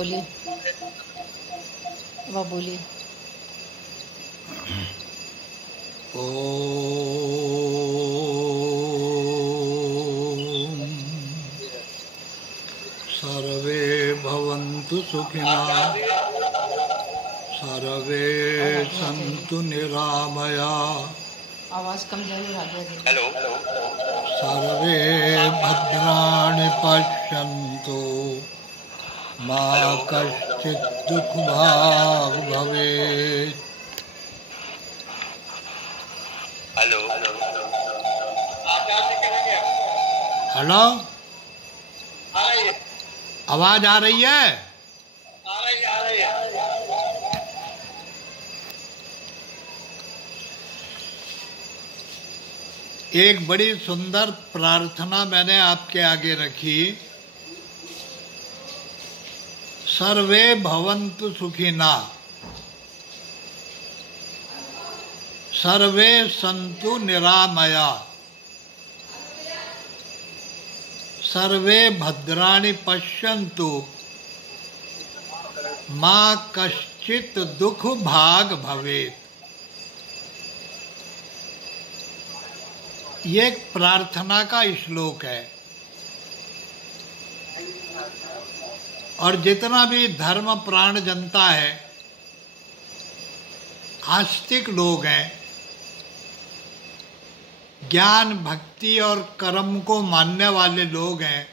बोलिए, वह बोलिए। ओम सर्वे भवन्तु सुखिनः, सर्वे सन्तु निरामया। आवाज कम जरूर आ गया। हेलो। सर्वे भद्राणि पश्यन्तु मा कश्चित् दुःखभाग् भवेत्। हेलो। हेलो, आवाज आ रही है? आ रही है। एक बड़ी सुंदर प्रार्थना मैंने आपके आगे रखी। सर्वे भवन्तु सुखिना, सर्वे सन्तु निरामया, सर्वे भद्राणि पश्यन्तु मा कश्चित् दुःख भाग् भवेत्। ये एक प्रार्थना का श्लोक है। और जितना भी धर्म प्राण जनता है, आस्तिक लोग हैं, ज्ञान भक्ति और कर्म को मानने वाले लोग हैं,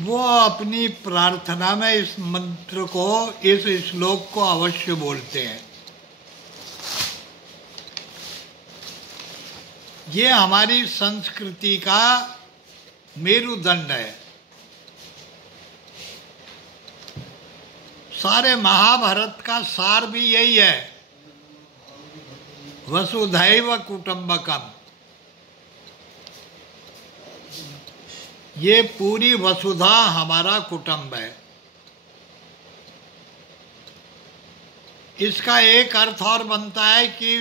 वो अपनी प्रार्थना में इस मंत्र को, इस श्लोक को अवश्य बोलते हैं। ये हमारी संस्कृति का मेरुदंड है। सारे महाभारत का सार भी यही है, वसुधैव कुटुंबकम। ये पूरी वसुधा हमारा कुटुंब है। इसका एक अर्थ और बनता है कि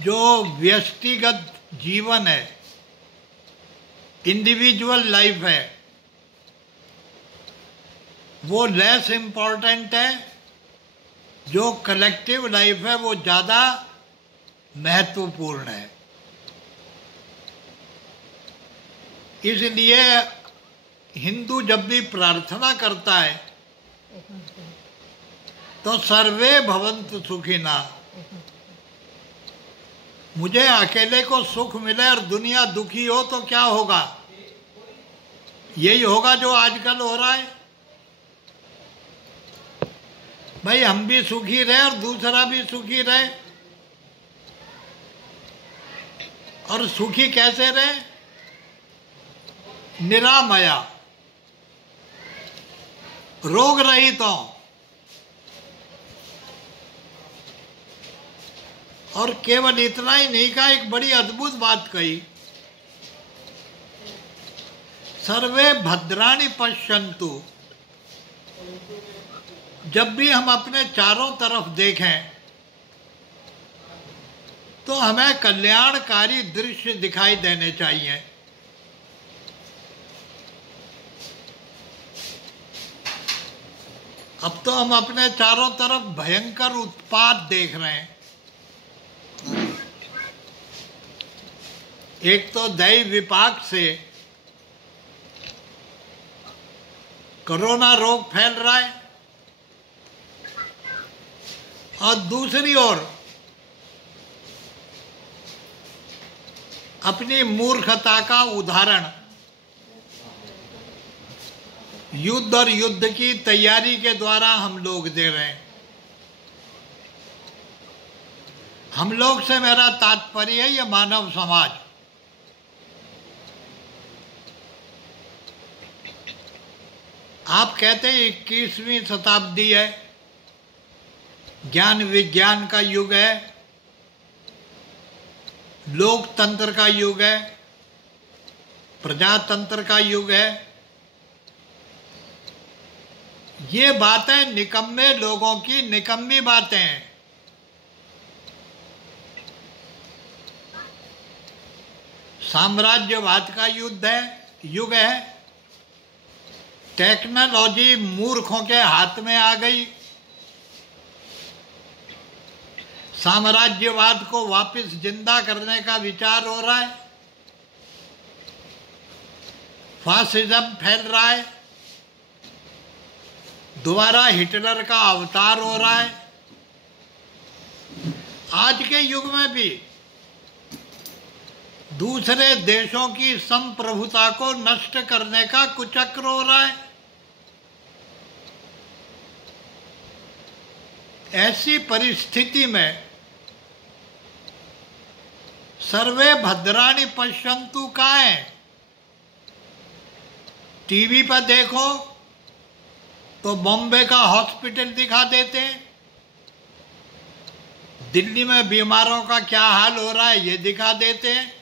जो व्यक्तिगत जीवन है, इंडिविजुअल लाइफ है, वो लेस इम्पोर्टेंट है। जो कलेक्टिव लाइफ है वो ज़्यादा महत्वपूर्ण है। इसलिए हिंदू जब भी प्रार्थना करता है तो सर्वे भवन्तु सुखिना। मुझे अकेले को सुख मिले और दुनिया दुखी हो तो क्या होगा? यही होगा जो आजकल हो रहा है। भाई हम भी सुखी रहे और दूसरा भी सुखी रहे। और सुखी कैसे रहे? निरामया, रोग रहित हो। और केवल इतना ही नहीं कहा, एक बड़ी अद्भुत बात कही, सर्वे भद्राणि पश्यन्तु। जब भी हम अपने चारों तरफ देखें तो हमें कल्याणकारी दृश्य दिखाई देने चाहिए। अब तो हम अपने चारों तरफ भयंकर उत्पात देख रहे हैं। एक तो दैव विपाक से कोरोना रोग फैल रहा है और दूसरी ओर अपनी मूर्खता का उदाहरण युद्ध और युद्ध की तैयारी के द्वारा हम लोग दे रहे हैं। हम लोग से मेरा तात्पर्य है ये मानव समाज। आप कहते हैं 21वीं शताब्दी है, ज्ञान विज्ञान का युग है, लोकतंत्र का युग है, प्रजातंत्र का युग है। ये बातें निकम्मे लोगों की निकम्मी बातें हैं। साम्राज्यवाद का युग है, टेक्नोलॉजी मूर्खों के हाथ में आ गई। साम्राज्यवाद को वापस जिंदा करने का विचार हो रहा है। फासिज्म फैल रहा है। दोबारा हिटलर का अवतार हो रहा है। आज के युग में भी दूसरे देशों की संप्रभुता को नष्ट करने का कुचक्र हो रहा है। ऐसी परिस्थिति में सर्वे भद्राणि पश्यन्तु का है। टीवी पर देखो तो बॉम्बे का हॉस्पिटल दिखा देते हैं, दिल्ली में बीमारों का क्या हाल हो रहा है ये दिखा देते हैं,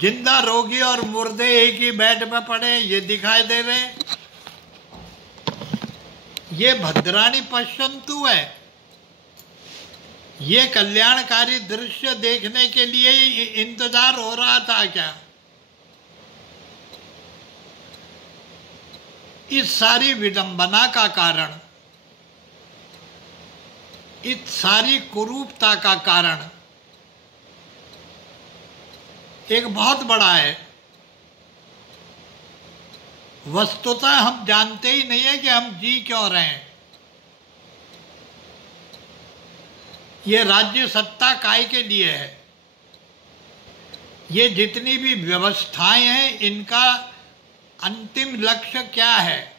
जिंदा रोगी और मुर्दे एक ही बेड में पड़े ये दिखाई दे रहे हैं। ये भद्राणि पश्यन्तु है। ये कल्याणकारी दृश्य देखने के लिए ही इंतजार हो रहा था क्या? इस सारी विडंबना का कारण, इस सारी कुरूपता का कारण एक बहुत बड़ा है। वस्तुतः हम जानते ही नहीं है कि हम जी क्यों रहे हैं। ये राज्य सत्ता काय के लिए है? ये जितनी भी व्यवस्थाएं हैं इनका अंतिम लक्ष्य क्या है?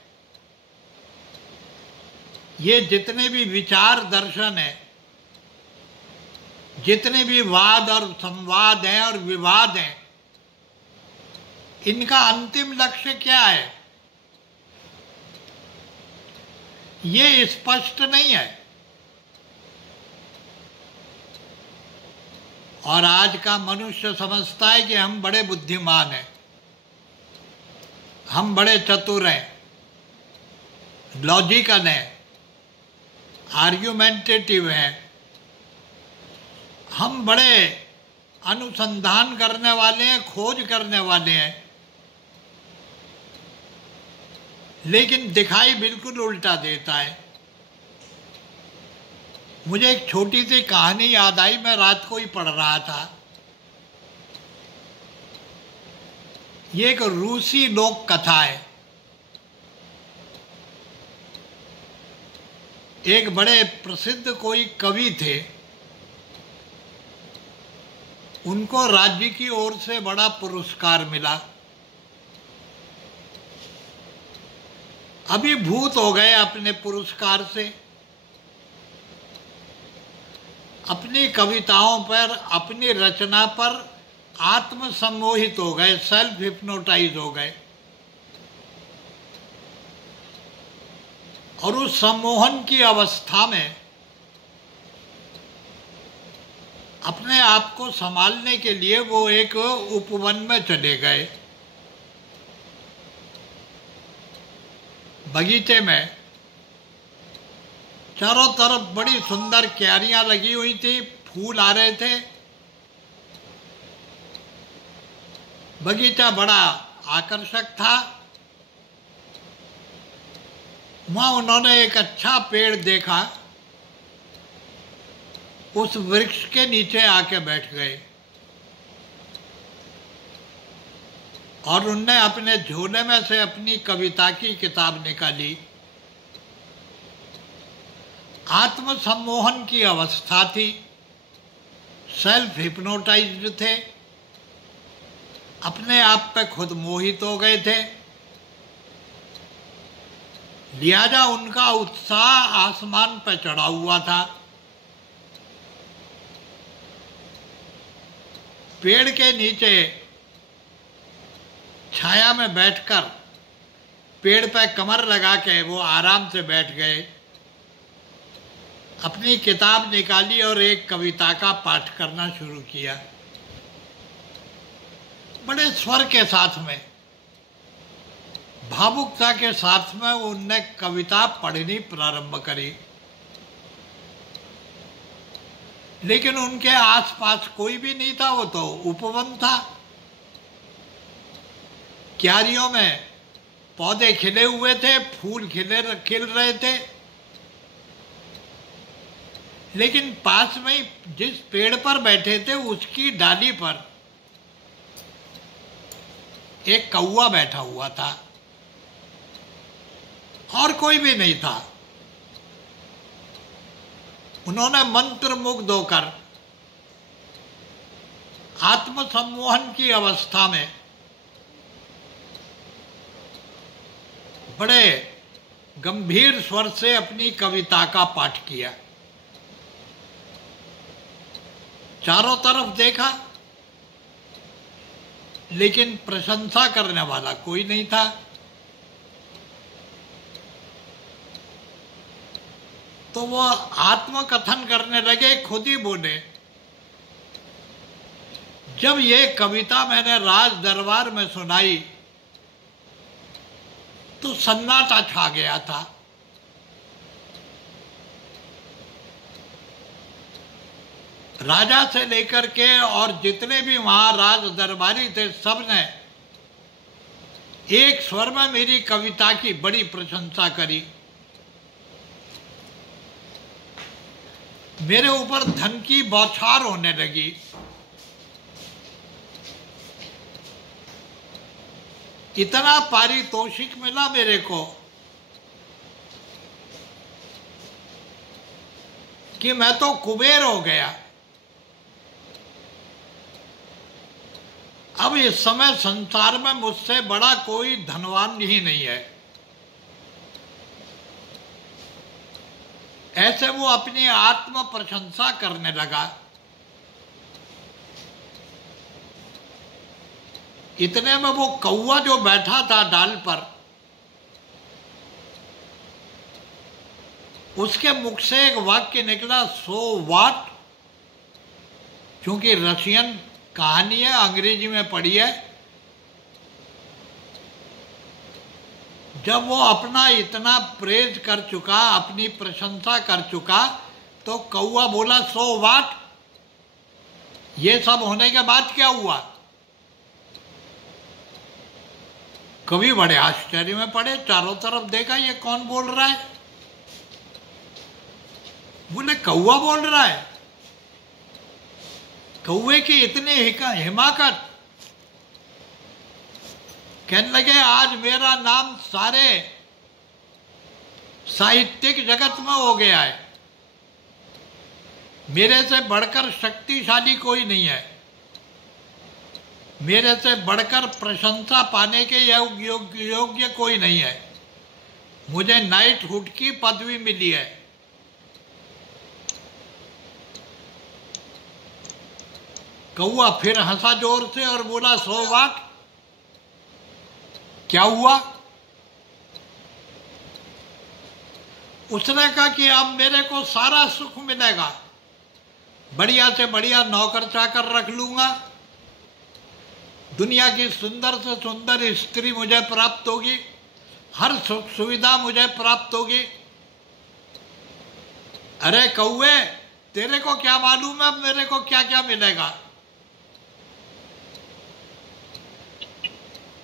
ये जितने भी विचार दर्शन हैं, जितने भी वाद और संवाद हैं और विवाद हैं, इनका अंतिम लक्ष्य क्या है? ये स्पष्ट नहीं है। और आज का मनुष्य समझता है कि हम बड़े बुद्धिमान हैं, हम बड़े चतुर हैं, लॉजिकल हैं, आर्ग्यूमेंटेटिव हैं, हम बड़े अनुसंधान करने वाले हैं, खोज करने वाले हैं। लेकिन दिखाई बिल्कुल उल्टा देता है। मुझे एक छोटी सी कहानी याद आई, मैं रात को ही पढ़ रहा था। ये एक रूसी लोक कथा है। एक बड़े प्रसिद्ध कोई कवि थे, उनको राज्य की ओर से बड़ा पुरस्कार मिला। अभिभूत हो गए अपने पुरस्कार से, अपनी कविताओं पर, अपनी रचना पर आत्मसम्मोहित हो गए, सेल्फ हिप्नोटाइज हो गए। और उस सम्मोहन की अवस्था में अपने आप को संभालने के लिए वो एक उपवन में चले गए। बगीचे में चारों तरफ बड़ी सुंदर क्यारियां लगी हुई थी, फूल आ रहे थे, बगीचा बड़ा आकर्षक था। वहां उन्होंने एक अच्छा पेड़ देखा, उस वृक्ष के नीचे आके बैठ गए और उनने अपने झोले में से अपनी कविता की किताब निकाली। आत्मसम्मोहन की अवस्था थी, सेल्फ हिप्नोटाइज्ड थे, अपने आप पे खुद मोहित हो गए थे। लिहाजा उनका उत्साह आसमान पर चढ़ा हुआ था। पेड़ के नीचे छाया में बैठकर पेड़ पर कमर लगा के वो आराम से बैठ गए, अपनी किताब निकाली और एक कविता का पाठ करना शुरू किया। बड़े स्वर के साथ में, भावुकता के साथ में उनने कविता पढ़नी प्रारंभ करी। लेकिन उनके आसपास कोई भी नहीं था, वो तो उपवन था। क्यारियों में पौधे खिले हुए थे, फूल खिल रहे थे, लेकिन पास में ही जिस पेड़ पर बैठे थे उसकी डाली पर एक कौवा बैठा हुआ था और कोई भी नहीं था। उन्होंने मंत्र मुग्ध होकर आत्मसम्मोहन की अवस्था में बड़े गंभीर स्वर से अपनी कविता का पाठ किया। चारों तरफ देखा, लेकिन प्रशंसा करने वाला कोई नहीं था। तो वो आत्मकथन करने लगे, खुद ही बोले, जब ये कविता मैंने राज दरबार में सुनाई तो सन्नाटा छा गया था। राजा से लेकर के और जितने भी वहां राज दरबारी थे, सबने एक स्वर में मेरी कविता की बड़ी प्रशंसा करी। मेरे ऊपर धन की बौछार होने लगी। इतना पारितोषिक मिला मेरे को कि मैं तो कुबेर हो गया। अब इस समय संसार में मुझसे बड़ा कोई धनवान ही नहीं है। ऐसे वो अपनी आत्म प्रशंसा करने लगा। इतने में वो कौवा जो बैठा था डाल पर, उसके मुख से एक वाक्य निकला, सो व्हाट। क्योंकि रशियन कहानी है, अंग्रेजी में पढ़ी है। जब वो अपना इतना प्रेज कर चुका, अपनी प्रशंसा कर चुका, तो कौवा बोला, सो व्हाट। ये सब होने के बाद क्या हुआ? कवि बड़े आश्चर्य में पड़े, चारों तरफ देखा, ये कौन बोल रहा है? बोले, कौवा बोल रहा है। कौवे की इतनी हिमाकत। कहने लगे, आज मेरा नाम सारे साहित्यिक जगत में हो गया है। मेरे से बढ़कर शक्तिशाली कोई नहीं है। मेरे से बढ़कर प्रशंसा पाने के योग्य कोई नहीं है। मुझे नाइटहुड की पदवी मिली है। कौवा फिर हंसा जोर से और बोला, सो व्हाट। क्या हुआ? उसने कहा कि अब मेरे को सारा सुख मिलेगा, बढ़िया से बढ़िया नौकर चाकर रख लूंगा, दुनिया की सुंदर से सुंदर स्त्री मुझे प्राप्त होगी, हर सुख सुविधा मुझे प्राप्त होगी। अरे कौवे, तेरे को क्या मालूम है अब मेरे को क्या क्या मिलेगा?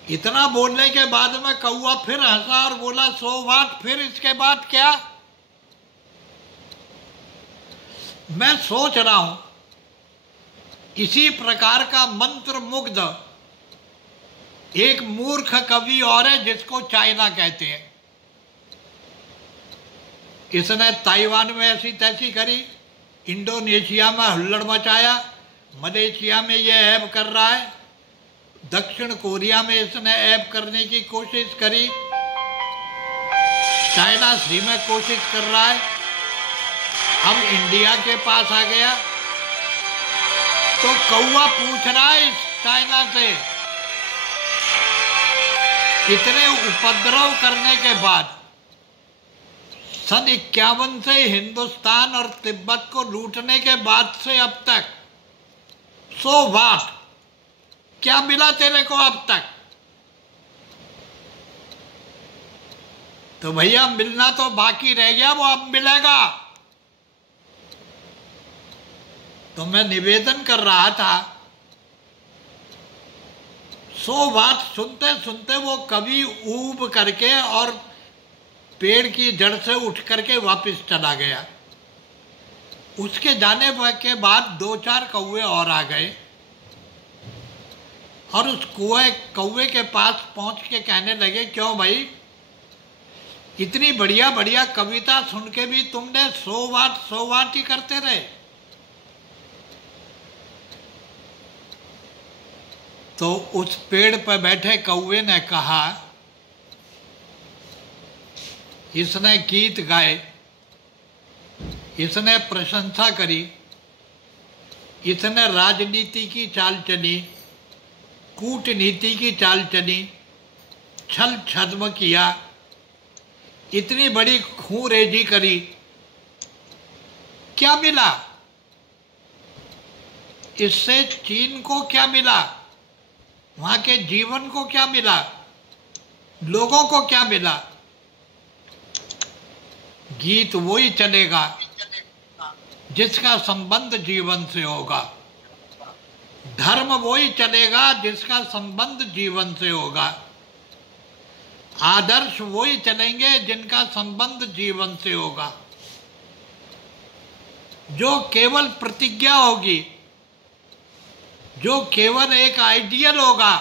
इतना बोलने के बाद में कौवा फिर हंसा और बोला, सो व्हाट। फिर इसके बाद क्या? मैं सोच रहा हूं इसी प्रकार का मंत्र मुग्ध एक मूर्ख कवि और है, जिसको चाइना कहते हैं। इसने ताइवान में ऐसी तैसी करी, इंडोनेशिया में हुल्लड़ मचाया, मलेशिया में ये ऐब कर रहा है, दक्षिण कोरिया में इसने ऐब करने की कोशिश करी, चाइना सी में कोशिश कर रहा है, अब इंडिया के पास आ गया। तो कौवा पूछ रहा है इस चाइना से, इतने उपद्रव करने के बाद, सन 51 से हिंदुस्तान और तिब्बत को लूटने के बाद से अब तक, सो व्हाट, क्या मिला तेरे को अब तक? तो भैया मिलना तो बाकी रह गया, वो अब मिलेगा। तो मैं निवेदन कर रहा था, सो बात सुनते सुनते वो कवि ऊब करके और पेड़ की जड़ से उठ करके वापस चला गया। उसके जाने के बाद 2-4 कौवे और आ गए और उस कौवे के पास पहुंच के कहने लगे, क्यों भाई, इतनी बढ़िया बढ़िया कविता सुन के भी तुमने सो वाट ही करते रहे। तो उस पेड़ पर बैठे कौवे ने कहा, इसने गीत गाए, इसने प्रशंसा करी, इसने राजनीति की चाल चली, कूटनीति की चाल चली, छल छद्म किया, इतनी बड़ी खूंरेजी करी, क्या मिला? इससे चीन को क्या मिला? वहां के जीवन को क्या मिला? लोगों को क्या मिला? गीत वही चलेगा जिसका संबंध जीवन से होगा, धर्म वही चलेगा जिसका संबंध जीवन से होगा, आदर्श वही चलेंगे जिनका संबंध जीवन से होगा। जो केवल प्रतिज्ञा होगी, जो केवल एक आइडियल होगा,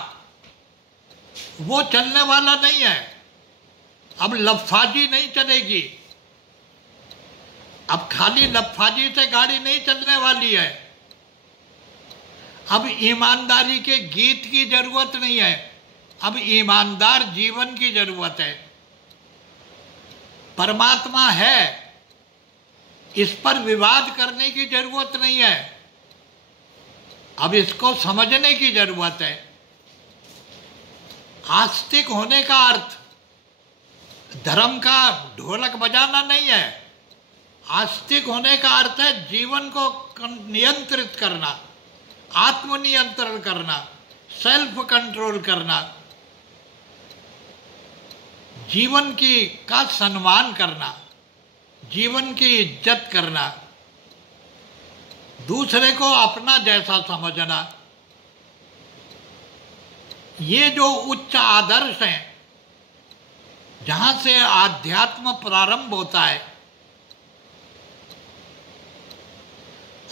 वो चलने वाला नहीं है। अब लफाजी नहीं चलेगी, अब खाली लफाजी से गाड़ी नहीं चलने वाली है। अब ईमानदारी के गीत की जरूरत नहीं है, अब ईमानदार जीवन की जरूरत है। परमात्मा है, इस पर विवाद करने की जरूरत नहीं है, अब इसको समझने की जरूरत है। आस्तिक होने का अर्थ धर्म का ढोलक बजाना नहीं है। आस्तिक होने का अर्थ है जीवन को नियंत्रित करना, आत्मनियंत्रण करना, सेल्फ कंट्रोल करना, जीवन का सम्मान करना, जीवन की इज्जत करना, दूसरे को अपना जैसा समझना। ये जो उच्च आदर्श हैं, जहां से आध्यात्म प्रारंभ होता है,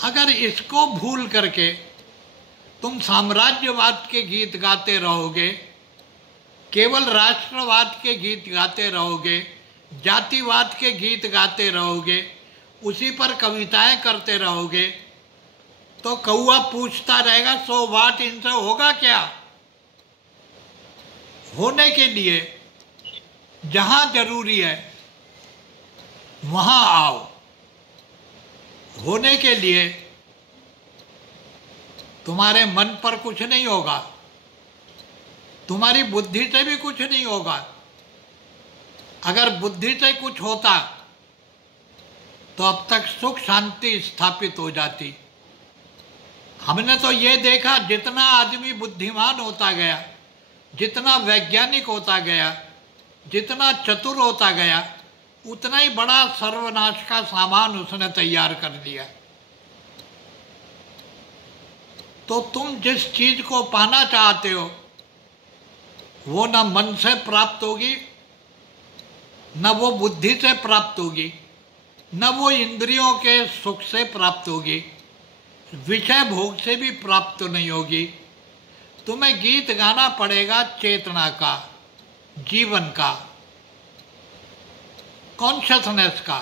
अगर इसको भूल करके तुम साम्राज्यवाद के गीत गाते रहोगे, केवल राष्ट्रवाद के गीत गाते रहोगे, जातिवाद के गीत गाते रहोगे, उसी पर कविताएं करते रहोगे, तो कौवा पूछता रहेगा, सो वाट, इनसे होगा क्या? होने के लिए जहां जरूरी है वहां आओ। होने के लिए तुम्हारे मन पर कुछ नहीं होगा, तुम्हारी बुद्धि से भी कुछ नहीं होगा। अगर बुद्धि से कुछ होता तो अब तक सुख शांति स्थापित हो जाती। हमने तो ये देखा, जितना आदमी बुद्धिमान होता गया, जितना वैज्ञानिक होता गया, जितना चतुर होता गया, उतना ही बड़ा सर्वनाश का सामान उसने तैयार कर दिया। तो तुम जिस चीज को पाना चाहते हो वो न मन से प्राप्त होगी, न वो बुद्धि से प्राप्त होगी, न वो इंद्रियों के सुख से प्राप्त होगी, विषय भोग से भी प्राप्त नहीं होगी। तुम्हें गीत गाना पड़ेगा चेतना का, जीवन का, कॉन्शियसनेस का।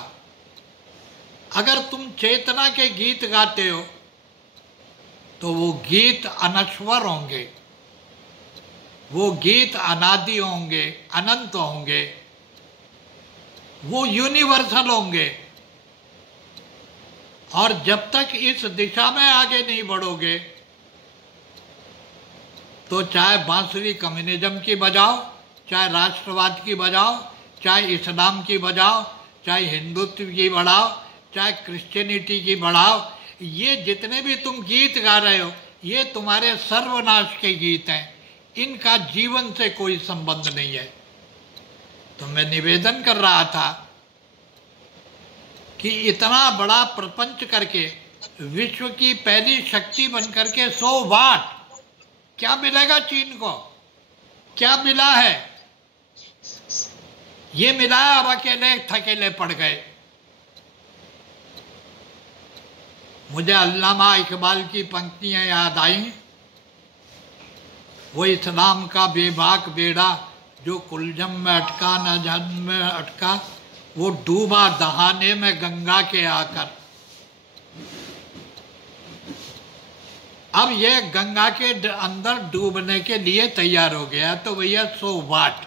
अगर तुम चेतना के गीत गाते हो तो वो गीत अनश्वर होंगे, वो गीत अनादि होंगे, अनंत होंगे, वो यूनिवर्सल होंगे। और जब तक इस दिशा में आगे नहीं बढ़ोगे तो चाहे बांसुरी कम्युनिज्म की बजाओ, चाहे राष्ट्रवाद की बजाओ, चाहे इस्लाम की बजाओ, चाहे हिंदुत्व की बढ़ाओ, चाहे क्रिश्चियनिटी की बढ़ाओ, ये जितने भी तुम गीत गा रहे हो ये तुम्हारे सर्वनाश के गीत हैं, इनका जीवन से कोई संबंध नहीं है। तो मैं निवेदन कर रहा था कि इतना बड़ा प्रपंच करके विश्व की पहली शक्ति बन करके सो वाट, क्या मिलेगा चीन को? क्या मिला है? ये मिला है, अब अकेले थकेले पड़ गए। मुझे अल्लामा इकबाल की पंक्तियां याद आई, वो इस्लाम का बेबाक बेड़ा जो कुलजम में अटका न जन्म में अटका, वो डूबा दहाने में गंगा के आकर। अब ये गंगा के अंदर डूबने के लिए तैयार हो गया, तो भैया सो वाट।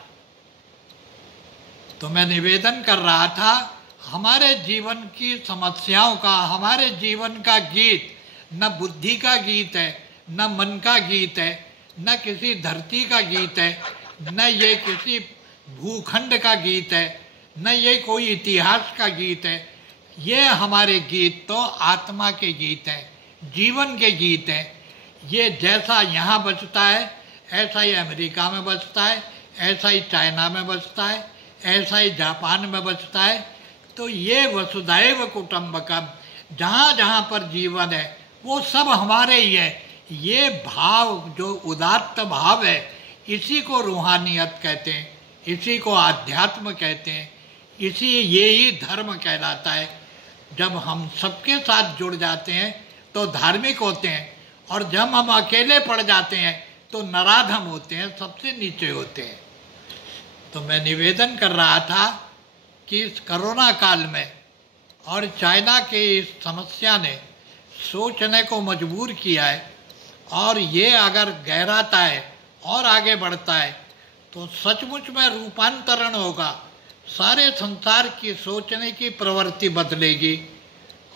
तो मैं निवेदन कर रहा था, हमारे जीवन की समस्याओं का, हमारे जीवन का गीत न बुद्धि का गीत है, न मन का गीत है, न किसी धरती का गीत है, न ये किसी भूखंड का गीत है, न ये कोई इतिहास का गीत है। ये हमारे गीत तो आत्मा के गीत हैं, जीवन के गीत हैं। ये जैसा यहाँ बजता है ऐसा ही अमेरिका में बजता है, ऐसा ही चाइना में बजता है, ऐसा ही जापान में बजता है। तो ये वसुधैव कुटुंबकम, जहाँ जहाँ पर जीवन है वो सब हमारे ही है। ये भाव जो उदात्त भाव है, इसी को रूहानियत कहते हैं, इसी को आध्यात्म कहते हैं, इसी ये ही धर्म कहलाता है। जब हम सबके साथ जुड़ जाते हैं तो धार्मिक होते हैं, और जब हम अकेले पड़ जाते हैं तो नराधम होते हैं, सबसे नीचे होते हैं। तो मैं निवेदन कर रहा था कि इस कोरोना काल में और चाइना के इस समस्या ने सोचने को मजबूर किया है, और ये अगर गहराता है और आगे बढ़ता है तो सचमुच में रूपांतरण होगा। सारे संसार की सोचने की प्रवृत्ति बदलेगी,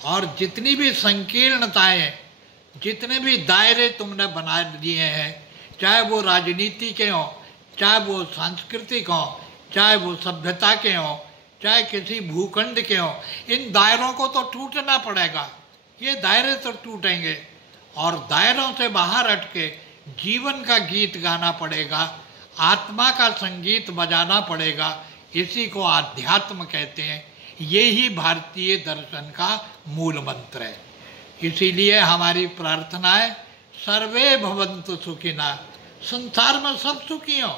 और जितनी भी संकीर्णताएं, जितने भी दायरे तुमने बना लिए हैं, चाहे वो राजनीति के हों, चाहे वो सांस्कृतिक हों, चाहे वो सभ्यता के हों, चाहे किसी भूखंड के हों, इन दायरों को तो टूटना पड़ेगा। ये दायरे तो टूटेंगे, और दायरों से बाहर हट के जीवन का गीत गाना पड़ेगा, आत्मा का संगीत बजाना पड़ेगा। इसी को आध्यात्म कहते हैं। यही भारतीय दर्शन का मूल मंत्र है। इसीलिए हमारी प्रार्थना है, सर्वे भवन्तु सुखिना। संसार में सब सुखी हो,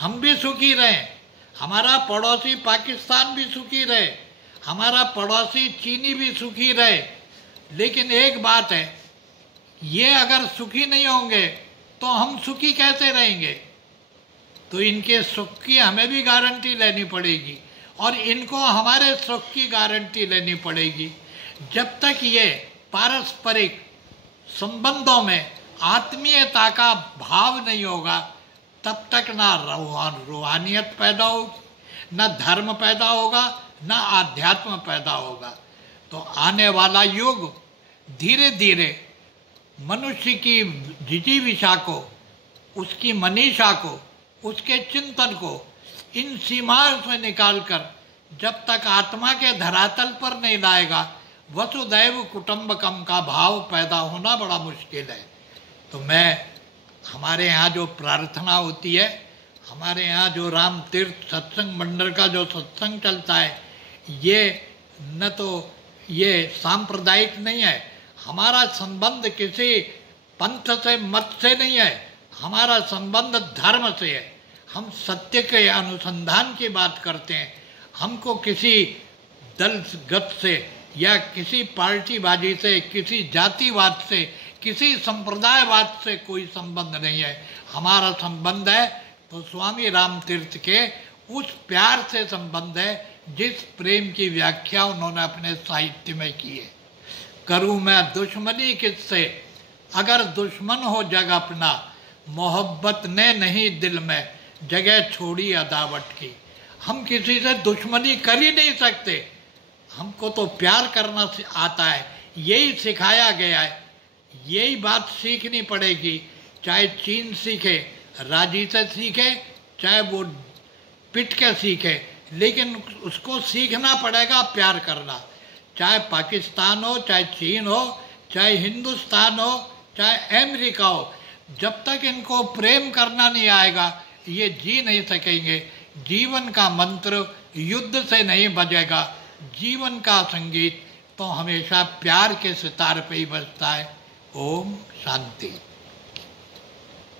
हम भी सुखी रहें, हमारा पड़ोसी पाकिस्तान भी सुखी रहे, हमारा पड़ोसी चीनी भी सुखी रहे। लेकिन एक बात है, ये अगर सुखी नहीं होंगे तो हम सुखी कैसे रहेंगे? तो इनके सुख की हमें भी गारंटी लेनी पड़ेगी, और इनको हमारे सुख की गारंटी लेनी पड़ेगी। जब तक ये पारस्परिक संबंधों में आत्मीयता का भाव नहीं होगा, तब तक ना रूहानियत पैदा होगी, न धर्म पैदा होगा, न आध्यात्म पैदा होगा। तो आने वाला युग धीरे धीरे मनुष्य की जिजीविषा को, उसकी मनीषा को, उसके चिंतन को इन सीमाओं से निकालकर जब तक आत्मा के धरातल पर नहीं लाएगा, वसुधैव कुटुंबकम का भाव पैदा होना बड़ा मुश्किल है। तो मैं, हमारे यहाँ जो प्रार्थना होती है, हमारे यहाँ जो राम तीर्थ सत्संग मंडल का जो सत्संग चलता है, ये न तो ये सांप्रदायिक नहीं है। हमारा संबंध किसी पंथ से, मत से नहीं है, हमारा संबंध धर्म से है। हम सत्य के अनुसंधान की बात करते हैं। हमको किसी दलगत से या किसी पार्टीबाजी से, किसी जातिवाद से, किसी संप्रदायवाद से कोई संबंध नहीं है। हमारा संबंध है तो स्वामी राम तीर्थ के उस प्यार से संबंध है जिस प्रेम की व्याख्या उन्होंने अपने साहित्य में की है। करूँ मैं दुश्मनी किससे, अगर दुश्मन हो जग अपना, मोहब्बत ने नहीं दिल में जगह छोड़ी अदावत की। हम किसी से दुश्मनी कर ही नहीं सकते, हमको तो प्यार करना आता है, यही सिखाया गया है। यही बात सीखनी पड़ेगी, चाहे चीन सीखे, राजी से सीखे, चाहे वो पिट के सीखे, लेकिन उसको सीखना पड़ेगा प्यार करना। चाहे पाकिस्तान हो, चाहे चीन हो, चाहे हिंदुस्तान हो, चाहे अमेरिका हो, जब तक इनको प्रेम करना नहीं आएगा ये जी नहीं सकेंगे। जीवन का मंत्र युद्ध से नहीं बजेगा, जीवन का संगीत तो हमेशा प्यार के सितार पे ही बजता है। ओम शांति।